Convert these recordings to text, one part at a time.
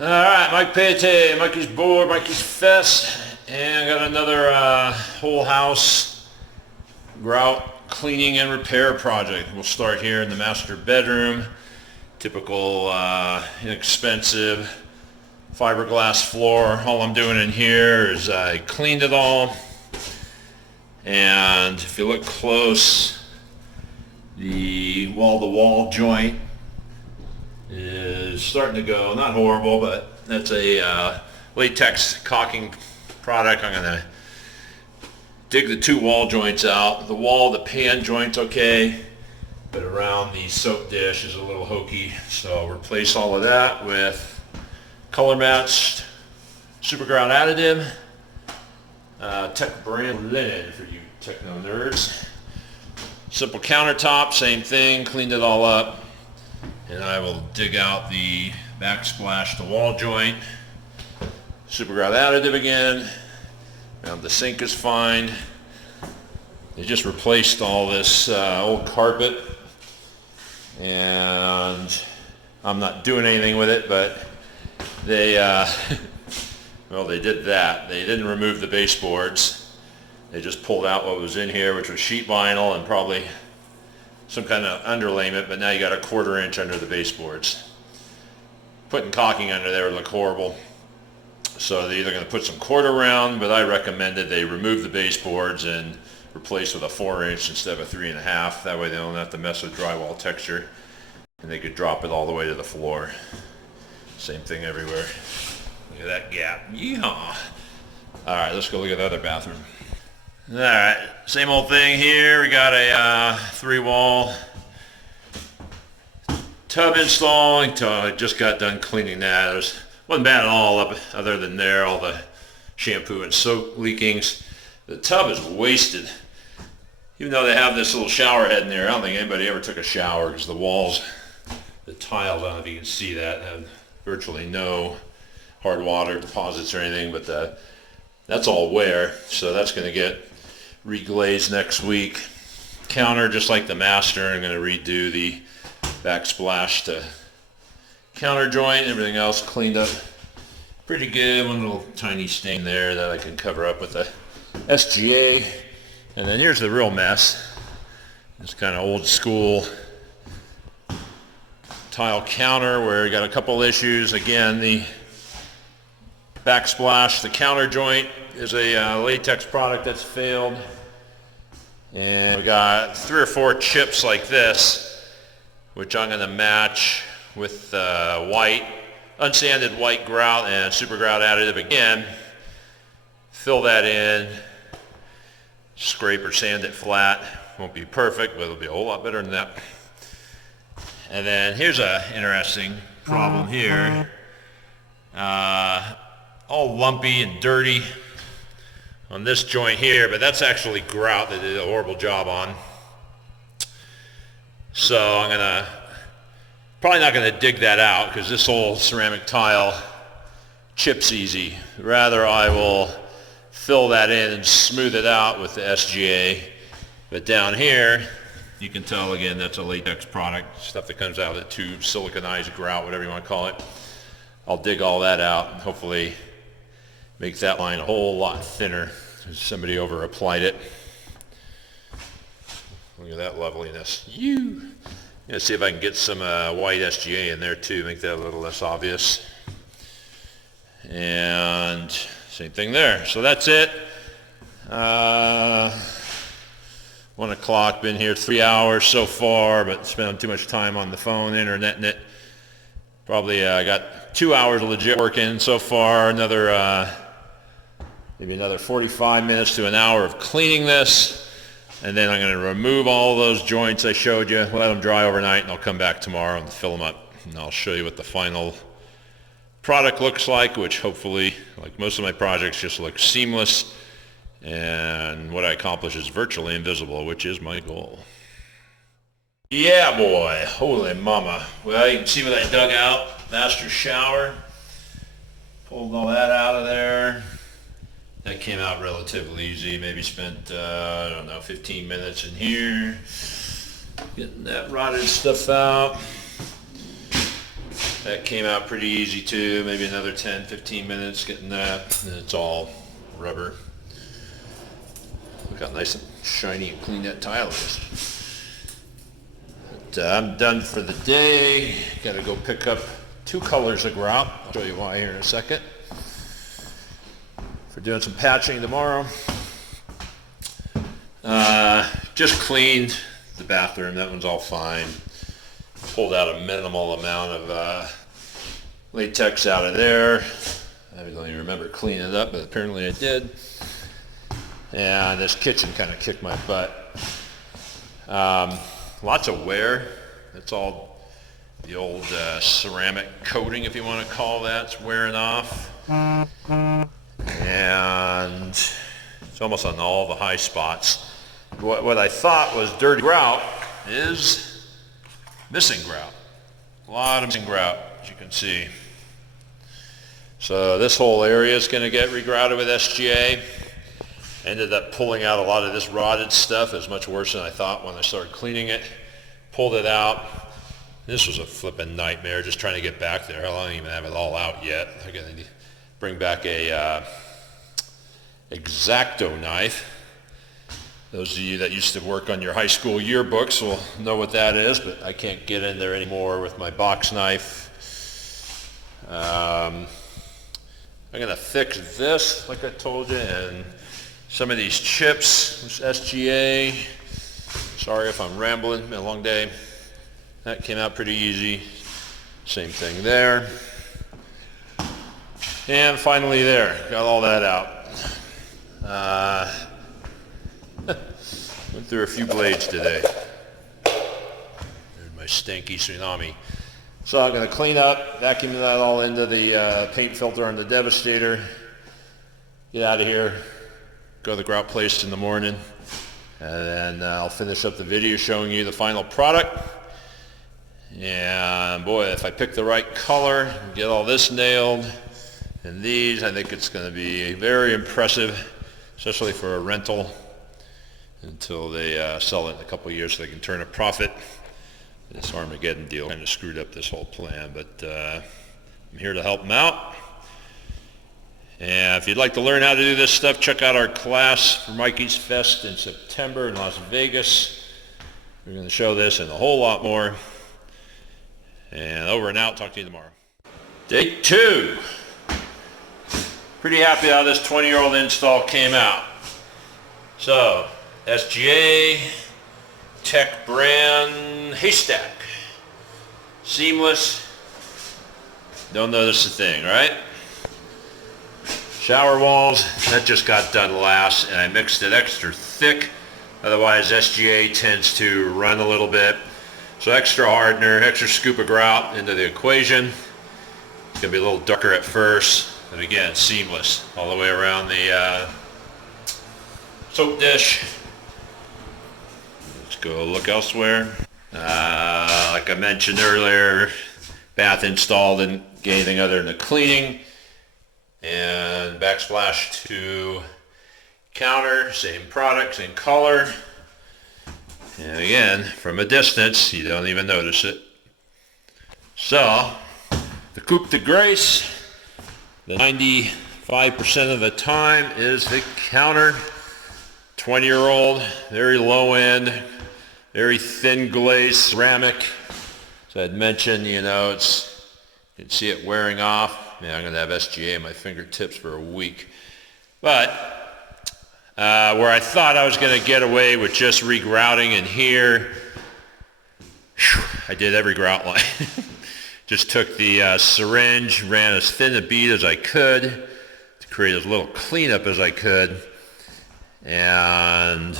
Alright, Mike Pate, Mikey's board, Mikey's fest, and I got another whole house grout cleaning and repair project. We'll start here in the master bedroom. Typical inexpensive fiberglass floor. All I'm doing in here is I cleaned it all, and if you look close, the wall-to-wall joint is starting to go, not horrible, but that's a latex caulking product. I'm going to dig the two wall joints out. The pan joint's okay, but around the soap dish is a little hokey, so I'll replace all of that with color matched Super Grout Additive, tech brand linen for you techno nerds. Simple countertop, same thing, cleaned it all up. And I will dig out the backsplash, the wall joint, Super Grout Additive again. Now the sink is fine. They just replaced all this old carpet, and I'm not doing anything with it, but they, well, they did that. They didn't remove the baseboards. They just pulled out what was in here, which was sheet vinyl and probably some kind of underlayment, but now you got a 1/4 inch under the baseboards. Putting caulking under there would look horrible. So they're either going to put some cord around, but I recommended they remove the baseboards and replace with a 4 inch instead of a 3.5. That way they don't have to mess with drywall texture, and they could drop it all the way to the floor. Same thing everywhere. Look at that gap. Yeehaw. All right, let's go look at the other bathroom. All right, same old thing here. We got a 3-wall tub installing. I just got done cleaning that. It wasn't bad at all, other than there, all the shampoo and soap leakings. The tub is wasted. Even though they have this little shower head in there, I don't think anybody ever took a shower because the walls, the tiles, I don't know if you can see that, have virtually no hard water deposits or anything, but that's all wear, so that's going to get reglazed next week. Counter, just like the master, I'm going to redo the backsplash to counter joint. Everything else cleaned up pretty good. One little tiny stain there that I can cover up with the SGA. And then here's the real mess. It's kind of old school tile counter where we got a couple issues. Again, the backsplash, the counter joint is a latex product that's failed, and we got 3 or 4 chips like this, which I'm going to match with white, unsanded white grout and Super Grout Additive again. Fill that in, scrape or sand it flat. Won't be perfect, but it'll be a whole lot better than that. And then here's a interesting problem here. All lumpy and dirty on this joint here, but that's actually grout that they did a horrible job on. So I'm probably not gonna dig that out because this whole ceramic tile chips easy. Rather, I will fill that in and smooth it out with the SGA. But down here, you can tell again that's a latex product, stuff that comes out of the tube, siliconized grout, whatever you want to call it. I'll dig all that out and hopefully make that line a whole lot thinner. Somebody over applied it. Look at that loveliness. Let's see if I can get some white SGA in there too, make that a little less obvious. And same thing there. So that's it. 1 o'clock, been here 3 hours so far, but spent too much time on the phone, internet, it. Probably got 2 hours of legit work in so far. Maybe another 45 minutes to an hour of cleaning this, and then I'm going to remove all those joints I showed you, let them dry overnight, and I'll come back tomorrow and fill them up, and I'll show you what the final product looks like, which hopefully, like most of my projects, just looks seamless, and what I accomplish is virtually invisible, which is my goal. Yeah, boy. Holy mama. Well, you can see what I dug out. Master shower. Pulled all that out of there. That came out relatively easy. Maybe spent, I don't know, 15 minutes in here. Getting that rotted stuff out. That came out pretty easy too, maybe another 10-15 minutes getting that, and it's all rubber. Look how nice and shiny and clean that tile is. But, I'm done for the day. Gotta go pick up 2 colors of grout. I'll show you why here in a second. For doing some patching tomorrow. Just cleaned the bathroom, that one's all fine. Pulled out a minimal amount of latex out of there. I don't even remember cleaning it up, but apparently I did. And this kitchen kind of kicked my butt. Lots of wear. It's all the old ceramic coating, if you want to call that. It's wearing off. And it's almost on all the high spots. What I thought was dirty grout is missing grout. A lot of missing grout, as you can see. So this whole area is going to get regrouted with SGA. Ended up pulling out a lot of this rotted stuff. It was much worse than I thought when I started cleaning it. Pulled it out. This was a flipping nightmare just trying to get back there. I don't even have it all out yet. I'm going to bring back a X-Acto knife. Those of you that used to work on your high school yearbooks will know what that is, but I can't get in there anymore with my box knife. I'm going to fix this, like I told you, and some of these chips, this SGA. Sorry if I'm rambling, been a long day. That came out pretty easy. Same thing there. And finally there, got all that out. Went through a few blades today. There's my stinky tsunami. So I'm going to clean up, vacuum that all into the paint filter on the Devastator. Get out of here. Go to the grout place in the morning. And then I'll finish up the video showing you the final product. And boy, if I pick the right color, get all this nailed, and these, I think it's going to be very impressive, especially for a rental, until they sell it in a couple of years so they can turn a profit. This Armageddon deal kind of screwed up this whole plan, but I'm here to help them out. And if you'd like to learn how to do this stuff, check out our class for Mikey's Fest in September in Las Vegas. We're going to show this and a whole lot more. And over and out. Talk to you tomorrow. Day 2. Pretty happy how this 20-year-old install came out. So, SGA, Tech brand, haystack. Seamless. Don't notice a thing, right? Shower walls, that just got done last, and I mixed it extra thick. Otherwise, SGA tends to run a little bit. So extra hardener, extra scoop of grout into the equation. It's going to be a little darker at first, but again, seamless all the way around the soap dish. Let's go look elsewhere. Like I mentioned earlier, bath install didn't get anything other than the cleaning. And backsplash to counter, same product, same color. And again, from a distance, you don't even notice it. So, the coup de grace, the 95% of the time is the counter. 20-year-old, very low end, very thin glaze ceramic. So I'd mentioned, you know, you can see it wearing off. Yeah, I'm going to have SGA in my fingertips for a week. But where I thought I was going to get away with just regrouting in here, I did every grout line. Just took the syringe, ran as thin a bead as I could to create as little cleanup as I could. And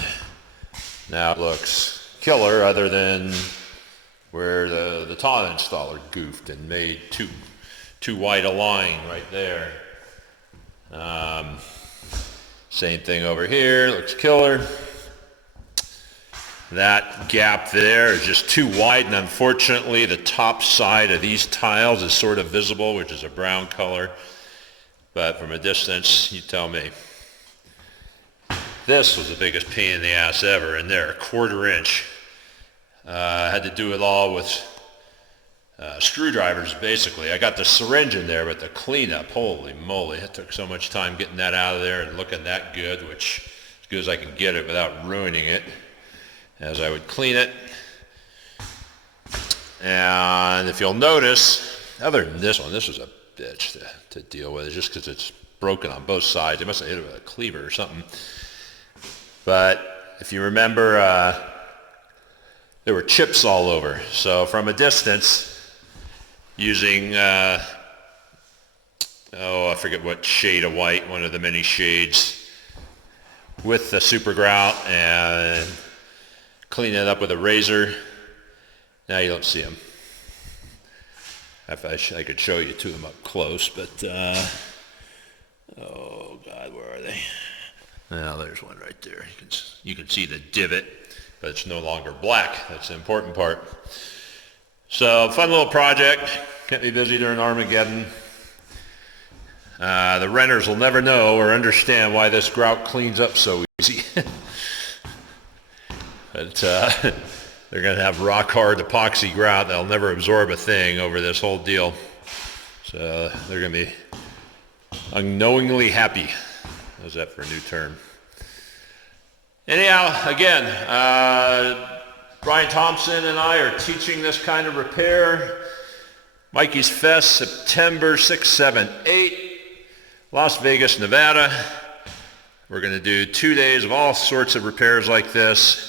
now it looks killer, other than where the tile installer goofed and made too wide a line right there. Same thing over here, looks killer. That gap there is just too wide, and unfortunately the top side of these tiles is sort of visible, which is a brown color. But from a distance, you tell me. This was the biggest pain in the ass ever in there, 1/4 inch. I had to do it all with screwdrivers, basically. I got the syringe in there, but the cleanup, holy moly, it took so much time getting that out of there and looking that good, which as good as I can get it without ruining it, as I would clean it. And if you'll notice, other than this one, this was a bitch to deal with, just because it's broken on both sides. They must have hit it with a cleaver or something. But if you remember, there were chips all over. So from a distance, using, I forget what shade of white, one of the many shades, with the Super Grout, and clean it up with a razor. Now you don't see them. If I could show you two of them up close, but oh God, where are they? Now there's one right there. You can see the divot, but it's no longer black. That's the important part. So fun little project. Kept me busy during Armageddon. The renters will never know or understand why this grout cleans up so easy. But they're going to have rock hard epoxy grout that'll never absorb a thing over this whole deal. So they're going to be unknowingly happy. How's that for a new term? Anyhow, again, Brian Thompson and I are teaching this kind of repair. Mikey's Fest, September 6, 7, 8, Las Vegas, Nevada. We're going to do 2 days of all sorts of repairs like this.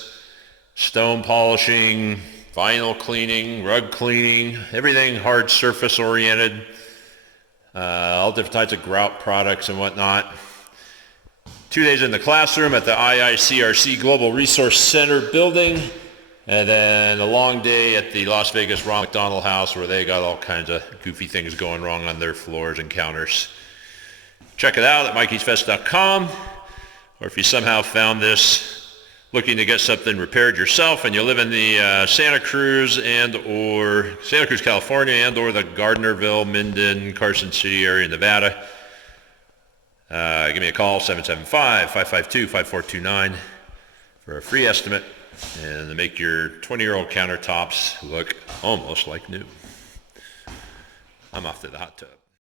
Stone polishing, vinyl cleaning, rug cleaning, everything hard surface oriented, all different types of grout products and whatnot. 2 days in the classroom at the IICRC Global Resource Center building, and then a long day at the Las Vegas Ronald McDonald House, where they got all kinds of goofy things going wrong on their floors and counters. Check it out at mikeysfest.com, or if you somehow found this looking to get something repaired yourself and you live in the Santa Cruz, California, and or the Gardnerville, Minden, Carson City area in Nevada, give me a call, 775-552-5429 for a free estimate and to make your 20-year-old countertops look almost like new. I'm off to the hot tub.